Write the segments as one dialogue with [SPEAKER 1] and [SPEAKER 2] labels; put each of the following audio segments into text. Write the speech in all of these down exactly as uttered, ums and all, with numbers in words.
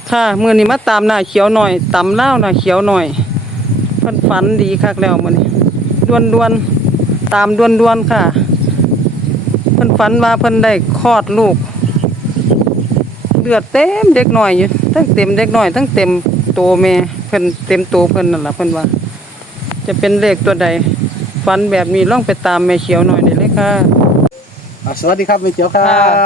[SPEAKER 1] ค่ะมื้อนี้มาตามหน้าเขียวหน่อยตำเล่าวหน้าเขียวหน่อยเพิ่นฝันดีคักแล้วมื้อนี้ด่วนๆตามด่วนๆค่ะเพิ่นฝันว่าเพิ่นได้คลอดลูกเลือดเต็มเด็กน้อยอยู่ทั้งเต็มเด็กน้อยทั้งเต็มโตแม่เพิ่นเต็มโตเพิ่นนั่นล่ะเพิ่นว่าจะเป็นเลขตัวใดฝันแบบนี้ลองไปตามแม่เขียวหน่อยได้เลยค่ะ
[SPEAKER 2] สวัสดีครับแม่เขียวครับ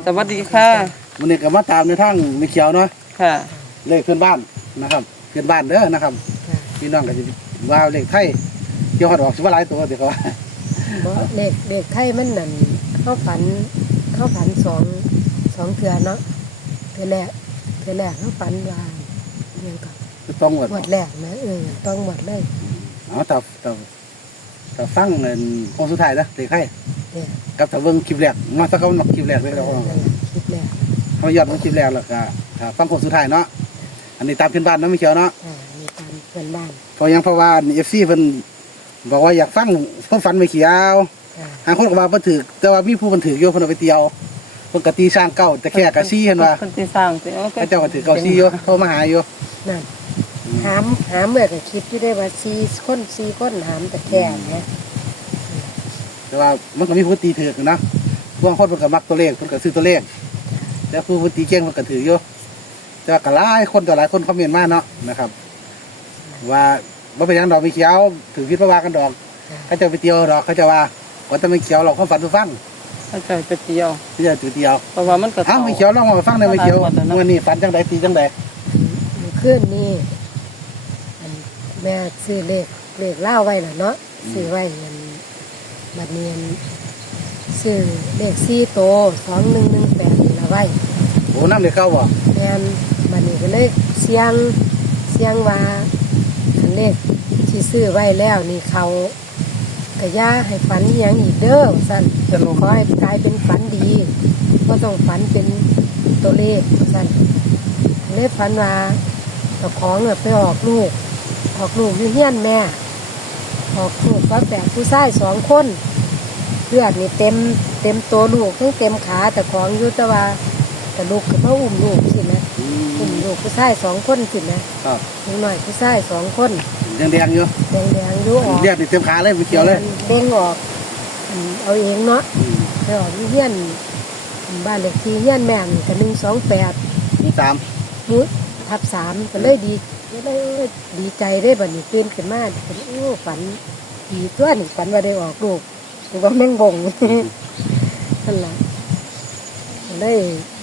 [SPEAKER 1] สวัสดีค่ะ
[SPEAKER 2] วันนี้ก็มาตามในทางแม่เขียวเนาะ
[SPEAKER 1] ค่ะ
[SPEAKER 2] เลขเพื่อนบ้านนะครับเพื่อนบ้านเด้อนะครับพี่น้องก็จะว่าเลขไทยเกี่ยวกับออกสิว่าหลายตัวเดี๋ยวเขาว่า
[SPEAKER 3] เลขเลขไทยมันนั่นเข้าฝันเข้าฝันสองสองเทือเนาะเทือแรกเทือแรกเข้าฝันว่าเรียงกับ
[SPEAKER 2] ต้องหมด
[SPEAKER 3] หมดแรกนะเออต้องหมดเลย
[SPEAKER 2] เอาแต่แต่แต่ฟังเงินคนสุดท้ายนะเลขไทยกับแต่เบิ้งคลิปแรกมาสักเขาหนักคลิปแรกเลยเรา
[SPEAKER 3] คลิปแรก
[SPEAKER 2] เขายอดมันคลิปแรกแล้วก็ฟังคนสุดท้ายเนาะอันนี้ตามเพื่อนบ้านนะแม่เขียวเนาะ
[SPEAKER 3] มีตามเพื่อนบ้าน
[SPEAKER 2] เพราะยังเพราะว่าเอฟซีเพิ่นบอกว่าอยากฟังเพิ่นฝันแม่เขียวหาคนออกมาเพิ่นถือแต่ว่ามีผู้เพิ่นถือโยเพิ่นเอาไปเตียวเพิ่นก็ตีสร้างเก่าแต่แค่กะซี่เห็นว่า
[SPEAKER 1] เพิ่นสิสร้างสิ
[SPEAKER 2] พระเจ้าก็ถือเก่าซี่อยู่โทรมาหาอยู่
[SPEAKER 3] นั่นหามหามเมื่อก็คิดอยู่ได้ว่าสี่คนสี่คนหามแต่แค่เนี่ย
[SPEAKER 2] แต่ว่ามันก็มีผู้ตีถือนะบางคนเพิ่นก็มักตัวเลขเพิ่นก็ซื้อตัวเลขแล้วผู้เพิ่นตีเก่งเพิ่นก็ถืออยู่แต่ว่าก็หลายคนต่อหลายคนคอมเมนต์มาเนาะนะครับว่าบ่เป็นหยังดอกไม่เขียวถือพิษว่ากันดอกเขาจะไปเตียวดอกเขาจะว่าว่าแต่ไม่เขียวเราความฝันทุกฟัง
[SPEAKER 1] เขาจะไปเตียว
[SPEAKER 2] เขาจะถือเตียว
[SPEAKER 1] เพราะว่ามันก็
[SPEAKER 2] อ้าวไม่เขียวลองมาฟังได้ไม่เขียววันนี้ฝันจังใดตีจังใด
[SPEAKER 3] ขึ้นนี่แม่ซื้อเลขเลขเล่าไว้ล่ะเนาะซื้อไว้เงินบัดเนียนซื้อเลขสี่โตสองหนึ่งหนึ่งแปดละไว้
[SPEAKER 2] โอ้น้ำเลขเก้าบ่
[SPEAKER 3] แม่นบัดนี้ก็เลยเสียงเสียงว่าเลขที่ซื้อไว้แล้วนี่เขากระยาให้ฝันยังอีกเด้อสั่นจะขอให้กลายเป็นฝันดีก็ต้องฝันเป็นตัวเลขสั่นเลขฝันว่าเจ้าของเนี่ยไปออกลูกออกลูกอยู่เฮียนแม่ออกลูกก็แปดผู้ชายสองคนเลือดนี่เต็มเต็มตัวลูกทั้งเต็มขาแต่ของยุตว่าแต่ลูกคือพ่ออุ้มลูกสินะอุ้มลูกผู้ชายสองคนสินะยังหน่อยผู้ชายสองคน
[SPEAKER 2] แดงแดงอยู่
[SPEAKER 3] แดงแดงอยู่ออก
[SPEAKER 2] เลือดนี่เต็มขาเลยไม่เกี่ยวเลย
[SPEAKER 3] เด้งออกเอาเองเนาะไปออกเฮียนบ้านเลขที่เฮียนแม่กับหนึ่งสองแปด
[SPEAKER 2] มีสาม
[SPEAKER 3] มุดทับสามก็เลยดีเลยดีใจได้บัดนี้ตื่นขึ้นมาเป็นโอ้ฝันดีตัวนี่ฝันว่าได้ออกลูกหรือว่าแม่งบงนั่นแหละก็เลย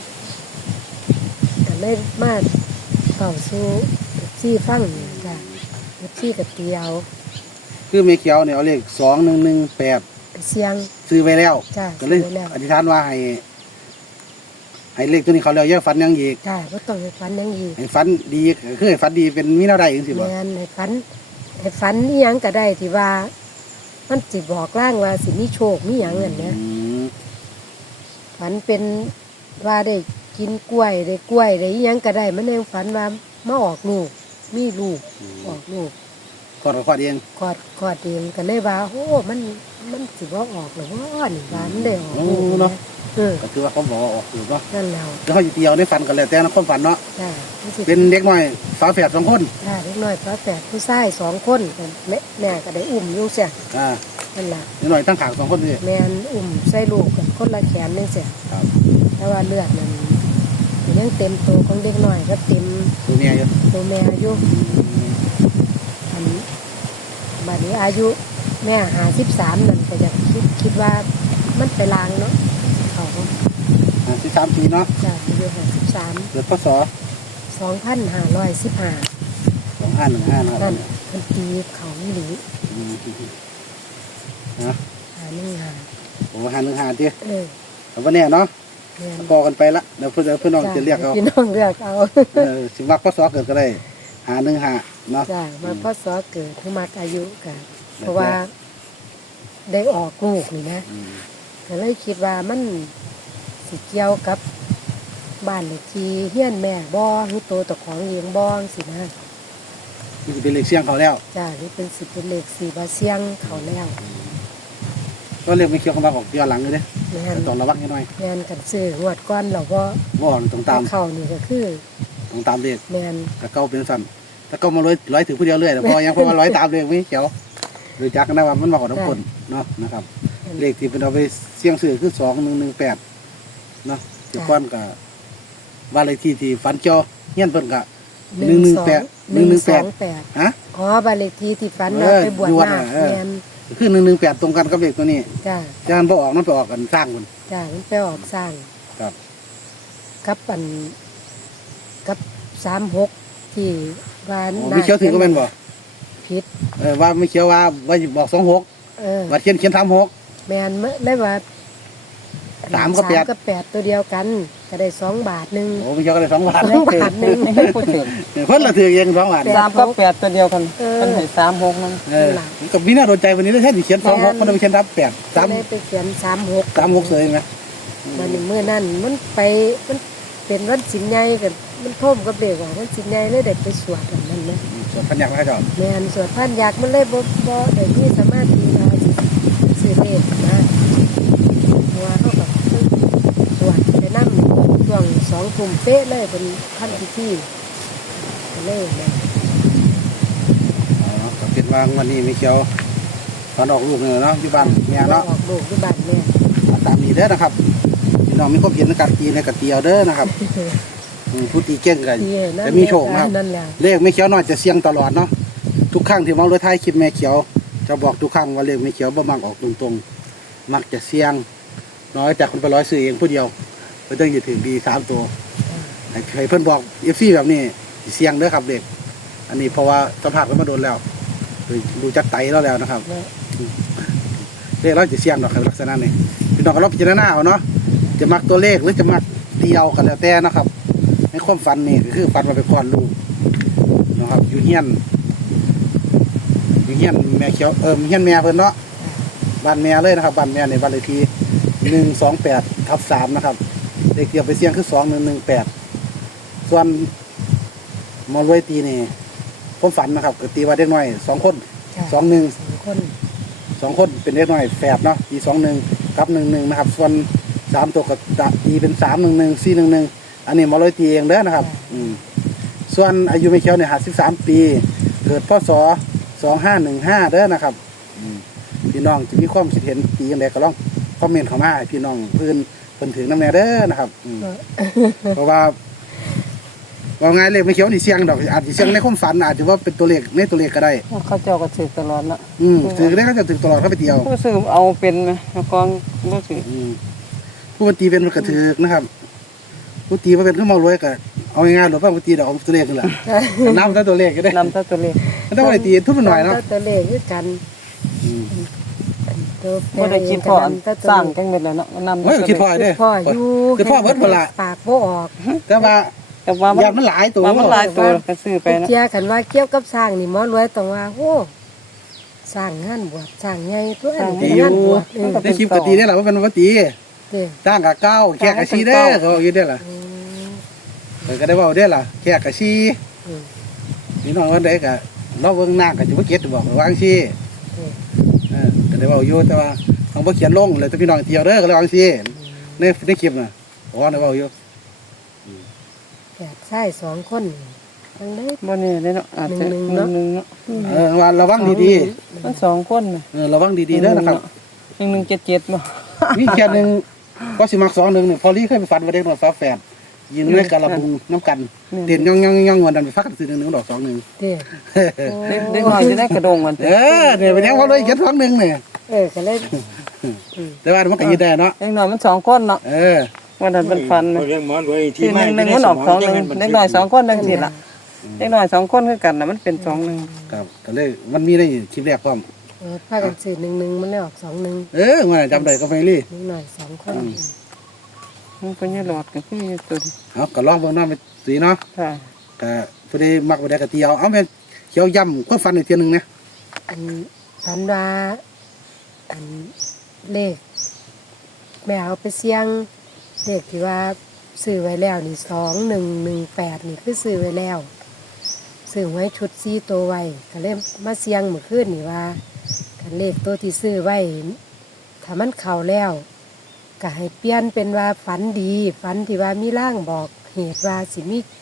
[SPEAKER 3] ก็เลยมาต่อสู้ซี่ฟังจ้ะซี่กับเตียว
[SPEAKER 2] คือไม่เขียวเนี่ยเอาเลขสองหนึ่งหนึ่งแปด
[SPEAKER 3] เสียง
[SPEAKER 2] ซื้อไปแล้ว
[SPEAKER 3] ก็เลย
[SPEAKER 2] อธิษฐานว่าให้ให้เลขตัวนี้เขาเรียกฝันยังอีก
[SPEAKER 3] ใช่ก็ต้องให้ฝันยังอีก
[SPEAKER 2] ให้ฝันดีคือให้ฝันดีเป็นมีแนวใดอย่างสิบ่
[SPEAKER 3] แม่นให้ฝันให้ฝันนี่ยังก็ได้ที่ว่ามันสิบอกร่างว่าสิมีโชคมีหยังเงินนะฝันเป็นว่าได้กินกล้วยได้กล้วยได้ยังก็ได้มันเองฝันว่ามาออกลูกมีลูกออกลูก
[SPEAKER 2] กอดกอดเอง
[SPEAKER 3] กอดกอดเองก็เลยว่าโอ้มันมันสิบ่ออกหรือว่านี่ว่ามันได้ออกลูกเนาะ
[SPEAKER 2] ก็คือว่าเขาบอกออกอยู่เนาะ
[SPEAKER 3] นั่นแล้ว
[SPEAKER 2] แล้วเขาอยู่เตียวได้ฝันกันแล้วแต่ละคนฝันเนาะเป็นเด็กน้อยฝาแฝดสองคน
[SPEAKER 3] เด็กน้อยฝาแฝดผู้ชายสองคนแม่แม่ก็ได้อุ้มอยู่เสียนั่นแหละ
[SPEAKER 2] เด็กน้อยตั้งขางสองคนนี่
[SPEAKER 3] แม่อุ้มใส่ลูกกันคนละแขนนึงเสียแต่ว่าเลือดมันยังเต็มตัวของเด็กน้อยก็เต็ม
[SPEAKER 2] ตัวแม่อยู่
[SPEAKER 3] ตัวแม่อายุบัดนี้อายุแม่หาสิบสามนั่นก็จะคิดคิดว่ามันไปลางเนาะเขา
[SPEAKER 2] หาสิบสามปีเนาะ
[SPEAKER 3] จ้ะอายุหาสิบสาม
[SPEAKER 2] เกิดพศ
[SPEAKER 3] สองพันห้าร้อยสิบห้า
[SPEAKER 2] สองห้าหนึ่งห้านะ
[SPEAKER 3] นั่นมันตีเขาอีหลี
[SPEAKER 2] นะ
[SPEAKER 3] หาหนึ่งหา
[SPEAKER 2] โอ้หาหนึ่งหาดิเออแต่ว่าเนี่ยเนาะบอกกันไปละเดี๋ยวเพื่อนเพื่อนน้องจะเรียกเอา
[SPEAKER 3] พี่น้องเรียกเอา
[SPEAKER 2] สิมักพศเกิดก็ได้หาหนึ่งหาเนาะ
[SPEAKER 3] จ้ะมาพศเกิดผู้มักอายุกันเพราะว่าได้ออกลูกนี่นะก็เลยคิดว่ามันสิเกี่ยวกับบ้านเลขที่เฮียนแม่บ้องหรือโตตะของเลี้ยงบ้องสินะ
[SPEAKER 2] นี่เป็นเลขเสียงเขาแล้ว
[SPEAKER 3] จ้ะนี่เป็นสิเป็นเลขสี่บาเสียงเขาแล้ว
[SPEAKER 2] ก็เลขไม่เกี่ยวกับมาออกเดียวหลังเลยเด้ต้องระวังนิดหน่อย
[SPEAKER 3] งานกันซื้อหวดก้อนเราก็
[SPEAKER 2] บ่ต้องตาม
[SPEAKER 3] เขานี่ก็คือ
[SPEAKER 2] ต้องตามเลข
[SPEAKER 3] แมน
[SPEAKER 2] ถ้าเก้าเป็นสั่นถ้าเก้ามาร้อยร้อยถึงผู้เดียวเลยแต่พอยังเพราะว่าร้อยตามเลขไม่เขียวโดยจักกันนะว่ามันมาของทุกคนเนาะนะครับเลขที่เป็นเอาไปเสี่ยงซื้อคือสองหนึ่งหนึ่งแปดเนาะสิบก้อนกับบ้านเลขที่ที่ฝันเจอเงี้ยนเพิ่นกะหนึ่งหนึ่งแปดหนึ่งหนึ่งแปดฮะ
[SPEAKER 3] อ๋อบ้านเลขที่ที่ฝันเรา
[SPEAKER 2] เออ
[SPEAKER 3] ไปบวช
[SPEAKER 2] อยู่วัด
[SPEAKER 3] นา
[SPEAKER 2] น่ะ
[SPEAKER 3] ค
[SPEAKER 2] เออ
[SPEAKER 3] แมน
[SPEAKER 2] คือหนึ่งหนึ่งแปดตรงกันกับเลขตัวนี้
[SPEAKER 3] จ้า
[SPEAKER 2] จานพอออกนั่นไปออกกันสร้างคน
[SPEAKER 3] จ้ามันไปออกสร้าง
[SPEAKER 2] ครับ
[SPEAKER 3] กับอันกับสามหกที่บ้าน
[SPEAKER 2] อ๋อไม่เขียวถือก็เป็นบ่
[SPEAKER 3] ผิด
[SPEAKER 2] เออว่าไม่เขียวว่าว่าบอกสองหก
[SPEAKER 3] เออ
[SPEAKER 2] ว่าเขียนเขียนสามหก
[SPEAKER 3] แมนเมื่อเลยว่า
[SPEAKER 2] สามกับแปด
[SPEAKER 3] กับแปดตัวเดียวกันก็ได้สองบาทหนึ่ง
[SPEAKER 2] โอ้ไม่เขียวก็เลยสองบาท
[SPEAKER 3] ได้บาทหนึ่ง
[SPEAKER 1] ให้พูดถึง
[SPEAKER 2] เพิ่นละถือเองสองบาท
[SPEAKER 3] แปด
[SPEAKER 1] สามกับแปดตัวเดียวกัน
[SPEAKER 3] เออ
[SPEAKER 1] มันให้สามหกนั่น
[SPEAKER 2] เออกับมีน่าโดนใจวันนี้ได้แค่เขียนสองหกคนเอาไปเขียนรับแปดสาม
[SPEAKER 3] เลยไปเขียนสามหก
[SPEAKER 2] สามหกเสยไหม
[SPEAKER 3] มันเมื่อนั้นมันไปมันเป็นวันสินใหญ่กับมันท่มกับเด็กว่าวันสินใหญ่เลยเด็กไปสวดกันนั่นนะ
[SPEAKER 2] ส่วนพันยักษ์นะครับ
[SPEAKER 3] แม่นสวดพันยักษ์มันเลยบ่บ่ได้มีสมาธิมาสิเลขนะเพราะว่าเขากับสวดไปนั่งช่วงสองทุ่มเป๊ะเลยเป็นพันพิธีเลยนะ
[SPEAKER 2] อ๋อก็เป็นว่าวันนี้ไม่เขียวตอนออกลูกเนี่ยเนาะที่บ้านแม่เนาะ
[SPEAKER 3] ออกลูกที่บ้านแม่
[SPEAKER 2] ตามนี้เด้อนะครับพี่น้องมีความเห็นในการตีในการตีเอาเด้อนะครับอืมผู้ตีเก่งกัน
[SPEAKER 3] ที่นั่น
[SPEAKER 2] จะมีโชคนะครับ
[SPEAKER 3] นั่นแหละ
[SPEAKER 2] เลขไม่เขียวน้อยจะเสี่ยงตลอดเนาะทุกครั้งที่มองรถไทยคลิปแม่เขียว จะบอกทุกครั้งว่าเลขไม่เขียวบ่มักออกตรงๆ มักจะเสี่ยง น้อยจากคนไปร้อยซื้อเองผู้เดียวเพิ่นต้องจะถือดีสามตัวให้ให้เพิ่นบอกเอฟซีแบบนี้สิเสี่ยงเด้อครับเด็กอันนี้เพราะว่าสัมผัสกันมาโดนแล้วโดยดูจักไตแล้วแล้วนะครับเลขเราจะเสี่ยงดอกครับลักษณะนี้พี่น้องก็ลองพิจารณาเอาเนาะจะมักตัวเลขหรือจะมักตีเอากันแล้วแต่นะครับในความฝันนี่ก็คือฝันมาไปคลอดลูกนะครับอยู่เฮียนอยู่เฮียนแม่เขียวเออเฮียนแม่เพิ่นเนาะบ้านแม่เลยนะครับบ้านแม่ในบ้านเลขที่หนึ่งสองแปดทับสามนะครับเลขเทียบไปเสี่ยงคือสองหนึ่งหนึ่งแปดส่วนหมอรวยตีนี่ผมฝันนะครับก็ตีว่าเด็กน้อยสองคน
[SPEAKER 3] จ้ะ
[SPEAKER 2] สองหนึ่ง
[SPEAKER 3] สองคน
[SPEAKER 2] สองคนเป็นเด็กน้อยแฝดเนาะตีสองหนึ่งกับหนึ่งหนึ่งนะครับ ส่วนสามตัวก็ตีเป็นสามหนึ่งหนึ่งสี่หนึ่งหนึ่งอันนี้หมอรวยตีเองเด้อนะครับ อืมส่วนอายุไม่เขียวเนี่ยหาสิบสามปี เกิดพศสองห้าหนึ่งห้าเด้อนะครับอืมพี่น้องจะมีความคิดเห็นตีกันใดก็ลองคอมเมนต์เข้ามาให้พี่น้องเพื่อนเพิ่นถึงน้ำแน่เด้อนะครับอืม เพราะว่าว่าไงเลขไม่เขียวนี่เสียงดอกอาจจะเสียงในความฝันอาจจะว่าเป็นตัวเลขในตัวเลขก็ได้
[SPEAKER 1] เขาเจ้าก็ถือตลอดละ
[SPEAKER 2] อืมถือได้ก็จะถึงตลอดเข้าไปเดียว
[SPEAKER 1] ก็ซื้อเอาเป็นไหมแล้วก็บ่ถือ
[SPEAKER 2] อืมผู้ปฏิเป็นมันกระถือนะครับ ผู้ตีมาเป็นขึ้นมารวยก็เอาง่ายๆหรือว่าผู้ตีเดี๋ยวเอาตัวเลขนี่แหละน้ำแต่ตัวเลขก็ได้
[SPEAKER 1] นำแต่ตัวเลข
[SPEAKER 2] มันต้องไปตีทุบมันหน่อยเนาะ
[SPEAKER 3] ตัวเลขคือกัน
[SPEAKER 2] อืม
[SPEAKER 3] ตัวแปร
[SPEAKER 1] บ่ได้คิดพออัน
[SPEAKER 3] ก็ตัว
[SPEAKER 1] สร้าง
[SPEAKER 3] เลข
[SPEAKER 1] จังเม็ดแล้วเนาะนำแต่
[SPEAKER 2] เฮ้ย
[SPEAKER 1] ตัวเลข
[SPEAKER 2] คิดพอได้
[SPEAKER 3] พ่ออยู่
[SPEAKER 2] คือพ่อเบิดเวลา
[SPEAKER 3] ปากบ่ออก
[SPEAKER 2] แต่ว่า
[SPEAKER 1] แต่ว่ามัน
[SPEAKER 2] ยามันหลายตัว
[SPEAKER 1] ว่ามันหลายตัวก็ซื้อไปนะ
[SPEAKER 3] เจียกันว่าเกี่ยวกับสร้างนี่หมอรวยต้องว่าโอ้สร้างงานบวชสร้างใหญ่ตัวอัน
[SPEAKER 2] ตี
[SPEAKER 3] นี้
[SPEAKER 2] อยู่
[SPEAKER 3] งานบวชเออ
[SPEAKER 2] ได้คลิปกตีได้หรอว่าเป็นว่าตี
[SPEAKER 3] เด้อ
[SPEAKER 2] สร้างกับเก้าแค่กะชีได้อเขาอยู่ได้อล่ะ
[SPEAKER 3] อืม
[SPEAKER 2] เออก็ได้ว่าได้อล่ะแค่กะชี
[SPEAKER 3] อืม
[SPEAKER 2] นี่น้องวันใดก็เราเบิ่งหน้าก็จะบ่เก็ตบอกวาจังซี่
[SPEAKER 3] อืม
[SPEAKER 2] เออก็ได้เว้าอยู่แต่ว่าเขาบ่เขียนลงเลยแต่พี่น้องเที่ยวเด้อก็เลยว่าจังซี่ในในคลิปน่ะอ๋อได้เว้าอยู่
[SPEAKER 3] แปดชายสองคนทั้งเล็ก
[SPEAKER 1] บ่นี่เลยเนาะอาจจะ
[SPEAKER 3] หนึ่ง
[SPEAKER 1] ห
[SPEAKER 3] ๆเนาะ
[SPEAKER 1] นึ่งๆเนาะ
[SPEAKER 2] เออว่าระวังดี
[SPEAKER 1] มันสองคนน่ะ
[SPEAKER 2] ๆเออระวังดีๆเด้อนะครับ
[SPEAKER 1] หนึ่งหนึ่งเจ็ดเจ็ดบ่
[SPEAKER 2] มีแค่หนึงก็สิมักสองหนึงนี่พอลี่เคยไปฝันว่าเด็กน้อยฝาแฝดยืนในกระบุงน้ำกันเต้นย่องๆๆๆวันนั้นไปฟักกันซื้อหนึ่งๆดอกสองหนึง
[SPEAKER 3] เด้อ
[SPEAKER 1] เด็กเด็กน้อยจะได้กระดงมัน
[SPEAKER 2] เออเนี่ยเป็นยังพอเลยเขียนสองหนึงเนี่ย
[SPEAKER 3] เออก็เลยอืม
[SPEAKER 2] แต่ว่ามันก็ยืนได้เนาะ
[SPEAKER 1] เด็กน้อยมันสองคนเนาะ
[SPEAKER 2] เออ
[SPEAKER 1] วันนั้นมันฟัน
[SPEAKER 4] เรื่องหมอนไว้
[SPEAKER 1] ที่หนึ่งหนึ่งมันออกสองหนึ่งเด็กน้อยสองคนจังซี่ล่ะเด็กน้อยสองคนคือกันน่ะมันเป็นสองหนึ่ง
[SPEAKER 2] ครับก็เลยมันมีในคลิปแรกพร้อม
[SPEAKER 3] เออพากันซื้อหนึ่งหนึ่งมันเลยออกสองหนึ่ง
[SPEAKER 2] เออมันนะจำได้ก็ไม่รี
[SPEAKER 3] นิดหน่อยสองคน
[SPEAKER 1] มันเป็นยาหลอดก็คือตัวนี้
[SPEAKER 2] เอาก็ลองเบิ่งเนาะไปสีเนาะ
[SPEAKER 1] ค่ะ
[SPEAKER 2] ก็ผู้ใดมักผู้ใดก็ตีเอาเอาแม่นเขียวย่ำก็ฟันอีกเทียหนึงนะ
[SPEAKER 3] อันพันว่าอันเลข แม่เอาไปเสี่ยงเลขที่ว่าซื้อไว้แล้วนี่สองหนึ่งหนึ่งแปดนี่คือซื้อไว้แล้วซื้อไว้ชุดซีตัวไว้ก็เลยมาเสี่ยงเมื่อคืนนี่ว่าคันเลขตัวที่ซื้อไว้ถ้ามันเข่าแล้วก็ให้เปลี่ยนเป็นว่าฝันดีฝันที่ว่ามีร่างบอกเหตุว่าสิมี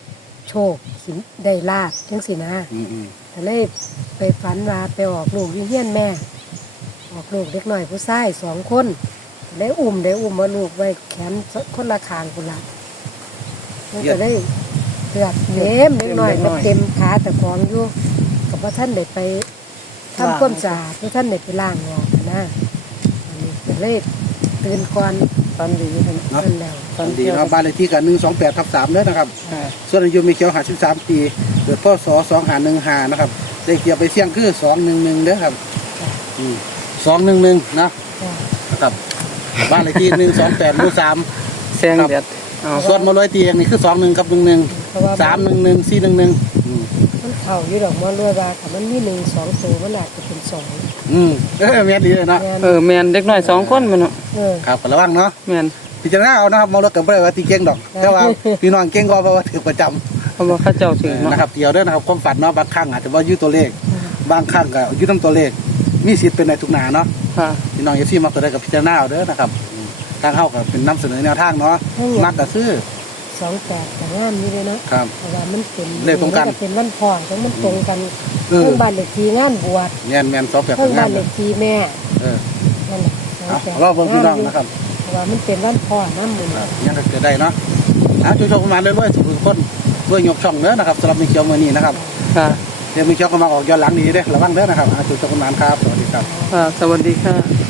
[SPEAKER 3] โชคสิได้ลาบจังสินะ
[SPEAKER 2] อืมอืม
[SPEAKER 3] ก็เลยไปฝันว่าไปออกลูกอยู่เฮียนแม่ ออกลูกเด็กน้อยผู้ชายสองคนได้อุ้มได้อุ้มมาลูกไว้แขนคนละข้างคนละมันก็ได้เลือดเต็มเล็กน้อยก็เต็มขาแต่ของอยู่กับว่าท่านได้ไปทำความสะอาดว่าท่านได้ไปล้างออกนะอันนี้ก็เลยตื่นก่อน
[SPEAKER 1] ฝันดีเพิ่น
[SPEAKER 2] เนาะ
[SPEAKER 3] นั่นแล้ว
[SPEAKER 2] ฝันดีเนาะบ้านเลขที่กันหนึ่งสองแปดทับสามเด้อนะครับ
[SPEAKER 1] ค่ะ
[SPEAKER 2] ส่วนอายุมีเขียวหาสิบสามปีเกิดพศสองหาหนึ่งหานะครับเลขเกียบไปเสี่ยงคือสองหนึ่งหนึ่งเด้อครับสองหนึ่งหนึ่งนะ
[SPEAKER 3] จ้ะ
[SPEAKER 2] นะครับบ้านเลขที่หนึ่งสองแปดหมู่สาม
[SPEAKER 1] แสงแดดเอา
[SPEAKER 2] ส่วนมาลอยเตียงนี่คือสองหนึ่งกับหนึ่งหนึ่ง
[SPEAKER 3] เพราะว่า
[SPEAKER 2] สามหนึ่งหนึ่งสี่หนึ่งหนึ่ง
[SPEAKER 3] มันเข่าอยู่ดอกมอลรวยว่าค่ะมันมีหนึ่งสองตัวมันอาจจะเป็นสอง
[SPEAKER 2] อืมเออแม่นดีเลยเนาะ
[SPEAKER 3] แม่น
[SPEAKER 1] เออแม่นเด็กน้อยสองคนแม่นเนาะ
[SPEAKER 3] เออ
[SPEAKER 2] ครับก็ระวังเนาะ
[SPEAKER 1] แม่น
[SPEAKER 2] พิจารณาเอานะครับมองรถกับเบรว่าตีเก่งดอก แต่ว่าพี่น้องเก่งก็เพราะว่าถือประจำ
[SPEAKER 1] เพราะว่าเขาเจ้าถือเนาะ
[SPEAKER 2] นะครับเดียวเด้อนะครับความฝันเนาะบางครั้งอาจจะว่ายืดตัวเลขบางครั้งก็ยืดทั้งตัวเลขมีสิทธิ์เป็นในทุกหนาเนาะ
[SPEAKER 1] ค่ะ
[SPEAKER 2] พี่น้องเอฟซีมักตัวได้กับพิจารณาเอาเด้อนะครับอืมทางเข้ากับเป็นนำเสนอแนวทางเนาะมักก็ซื้อ
[SPEAKER 3] สองแปดแต่งามนี่เลยเนาะ
[SPEAKER 2] ครับ
[SPEAKER 3] เพราะว่ามันเป็น
[SPEAKER 2] เลขตรงกัน
[SPEAKER 3] มัเป็นวันพรทั้งมันตรงกัน
[SPEAKER 2] เออ
[SPEAKER 3] เรื่องบ้านเลขที่งานบวช
[SPEAKER 2] แม่นแม่นสองแบบ
[SPEAKER 3] เรื่อง
[SPEAKER 2] งา
[SPEAKER 3] บ้าม นเลขที่แม่
[SPEAKER 2] เออ
[SPEAKER 3] นั่นแหละ
[SPEAKER 2] เอารอบเบิ่งพี่น้องนะครับ
[SPEAKER 3] เพราะว่ามันเป็นวันพรน้ำมัน
[SPEAKER 2] ครับยังก็เกิดได้เนาะอ่ะช่วยๆกันมาเรื่อยๆสุขทุกคนด้วยยกช่องเด้อนะครับสำหรับมีเขียวมือนี้นะครับ
[SPEAKER 1] ค่ะ
[SPEAKER 2] เดี๋ยวมีเขียวก็มาออกย้อนหลังนี้เด้อระวังเด้อนะครับอ่ะช่วยๆกันมาครับสวัสดีครับ
[SPEAKER 1] ค่ะสวัสดีค่ะ